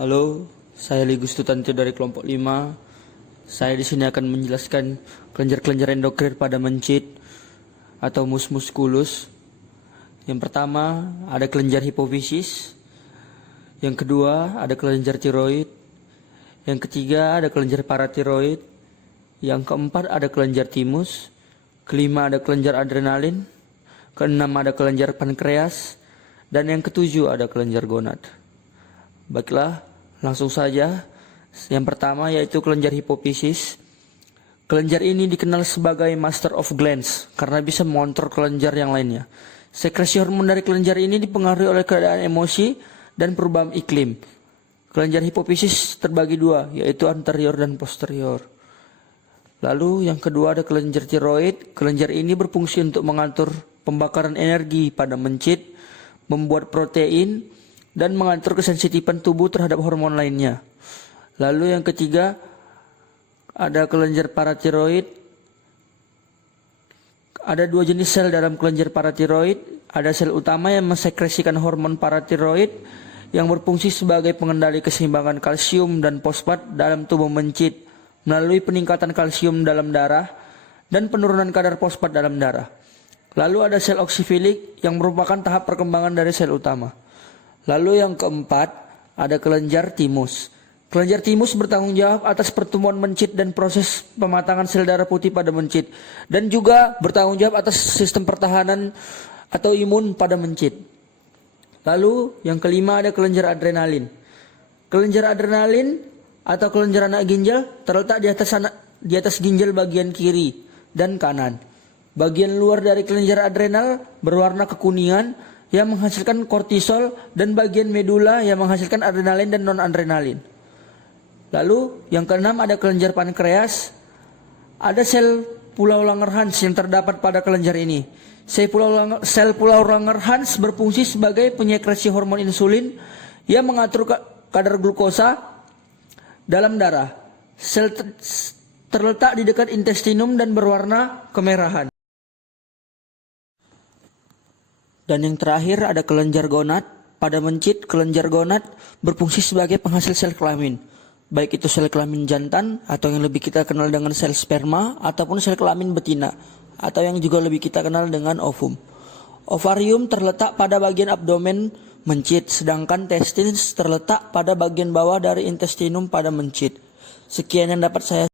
Halo, saya Ligus Tutanti dari kelompok 5. Saya di sini akan menjelaskan kelenjar-kelenjar endokrin pada mencit atau mus musculus. Yang pertama ada kelenjar hipofisis. Yang kedua ada kelenjar tiroid. Yang ketiga ada kelenjar paratiroid. Yang keempat ada kelenjar timus. Kelima ada kelenjar adrenalin. Keenam ada kelenjar pankreas. Dan yang ketujuh ada kelenjar gonad. Baiklah, langsung saja. Yang pertama yaitu kelenjar hipofisis. Kelenjar ini dikenal sebagai master of glands karena bisa mengontrol kelenjar yang lainnya. Sekresi hormon dari kelenjar ini dipengaruhi oleh keadaan emosi dan perubahan iklim. Kelenjar hipofisis terbagi dua, yaitu anterior dan posterior. Lalu yang kedua ada kelenjar tiroid. Kelenjar ini berfungsi untuk mengatur pembakaran energi pada mencit, membuat protein, dan mengatur kesensitifan tubuh terhadap hormon lainnya. Lalu yang ketiga ada kelenjar paratiroid. Ada dua jenis sel dalam kelenjar paratiroid. Ada sel utama yang mensekresikan hormon paratiroid yang berfungsi sebagai pengendali keseimbangan kalsium dan fosfat dalam tubuh mencit melalui peningkatan kalsium dalam darah dan penurunan kadar fosfat dalam darah. Lalu ada sel oksifilik yang merupakan tahap perkembangan dari sel utama. Lalu yang keempat ada kelenjar timus. Kelenjar timus bertanggung jawab atas pertumbuhan mencit dan proses pematangan sel darah putih pada mencit, dan juga bertanggung jawab atas sistem pertahanan atau imun pada mencit. Lalu yang kelima ada kelenjar adrenalin. Kelenjar adrenalin atau kelenjar anak ginjal terletak di atas ginjal bagian kiri dan kanan. Bagian luar dari kelenjar adrenal berwarna kekuningan yang menghasilkan kortisol, dan bagian medula yang menghasilkan adrenalin dan non-adrenalin. Lalu yang keenam ada kelenjar pankreas. Ada sel pulau Langerhans yang terdapat pada kelenjar ini. Sel pulau Langerhans berfungsi sebagai penyekresi hormon insulin yang mengatur kadar glukosa dalam darah. Sel terletak di dekat intestinum dan berwarna kemerahan. Dan yang terakhir ada kelenjar gonad. Pada mencit, kelenjar gonad berfungsi sebagai penghasil sel kelamin. Baik itu sel kelamin jantan atau yang lebih kita kenal dengan sel sperma, ataupun sel kelamin betina atau yang juga lebih kita kenal dengan ovum. Ovarium terletak pada bagian abdomen mencit, sedangkan testis terletak pada bagian bawah dari intestinum pada mencit. Sekian yang dapat saya